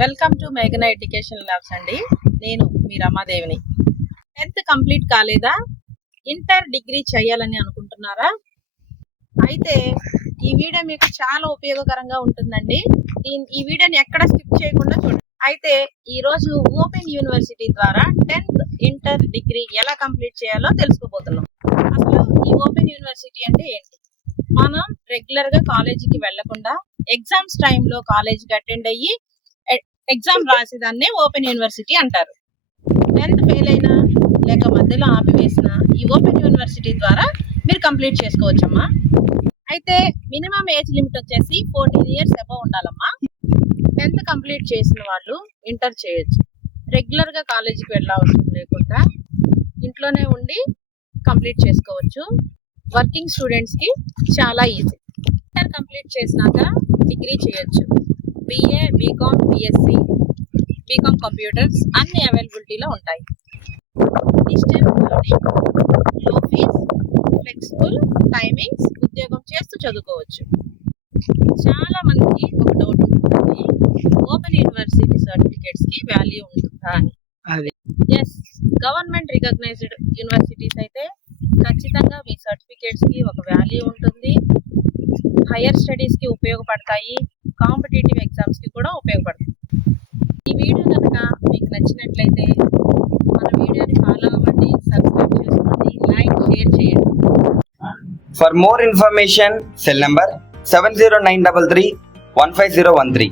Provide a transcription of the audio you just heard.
Welcome to మేఘనా education labs అండి. నేను మీ రమాదేవిని. 10th కంప్లీట్ కాలేదా? ఇంటర్ డిగ్రీ చేయాలని అనుకుంటున్నారా? అయితే ఈ వీడియో మీకు చాలా ఉపయోగకరంగా ఉంటుందండి. ఈ వీడియోని ఎక్కడ స్కిప్ చేయకుండా చూడండి. అయితే ఈ రోజు ఓపెన్ యూనివర్సిటీ ద్వారా 10th ఇంటర్ డిగ్రీ ఎలా కంప్లీట్ చేయాలో తెలుసుకోబోతున్నాం. అసలు ఈ ఓపెన్ యూనివర్సిటీ అంటే ఏంటి? మనం రెగ్యులర్ గా కాలేజీకి వెళ్లకుండా ఎగ్జామ్స్ టైంలో కాలేజీకి అటెండ్ అయ్యి ఎగ్జామ్ రాసేదాన్నే ఓపెన్ యూనివర్సిటీ అంటారు. 10th ఫెయిల్ అయినా లేక మధ్యలో ఆపివేసిన ఈ ఓపెన్ యూనివర్సిటీ ద్వారా మీరు కంప్లీట్ చేసుకోవచ్చమ్మా. అయితే మినిమం ఏజ్ లిమిట్ వచ్చేసి 14 years అబౌవ్ ఉండాలమ్మా. 10th కంప్లీట్ చేసిన వాళ్ళు ఇంటర్ చేయొచ్చు. రెగ్యులర్ గా కాలేజీకి వెళ్ళవసరం లేకుండా ఇంట్లోనే ఉండి కంప్లీట్ చేసుకోవచ్చు. వర్కింగ్ స్టూడెంట్స్ కి చాలా ఈజీ. ఇంటర్ కంప్లీట్ చేసినాక డిగ్రీ చేయొచ్చు. BA, BCom, BSc, BCom computers అన్ని అవైలబిలిటీలో ఉంటాయి. Distance learning, low fees, flexible timings, ఉద్యోగం చేస్తూ చదువుకోవచ్చు. చాలా మందికి ఒక డౌట్ ఉంటుందండి, ఓపెన్ యూనివర్సిటీ సర్టిఫికేట్స్ కి వాల్యూ ఉంటుందా అని. ఎస్, గవర్నమెంట్ రికగ్నైజ్డ్ యూనివర్సిటీస్ అయితే ఖచ్చితంగా మీ సర్టిఫికేట్స్ కి ఒక వాల్యూ ఉంటుంది. హైయర్ స్టడీస్ కి ఉపయోగపడతాయి, కాంపిటేటివ్ ఎగ్జామ్స్ కి కూడా ఉపయోగపడతాయి. ఈ వీడియో కనుక మీకు నచ్చినట్లయితే మన వీడియోని ఫాలో అవ్వండి, సబ్స్క్రైబ్ చేసుకోండి, లైక్, షేర్ చేయండి. For more information, cell number 70933 15013.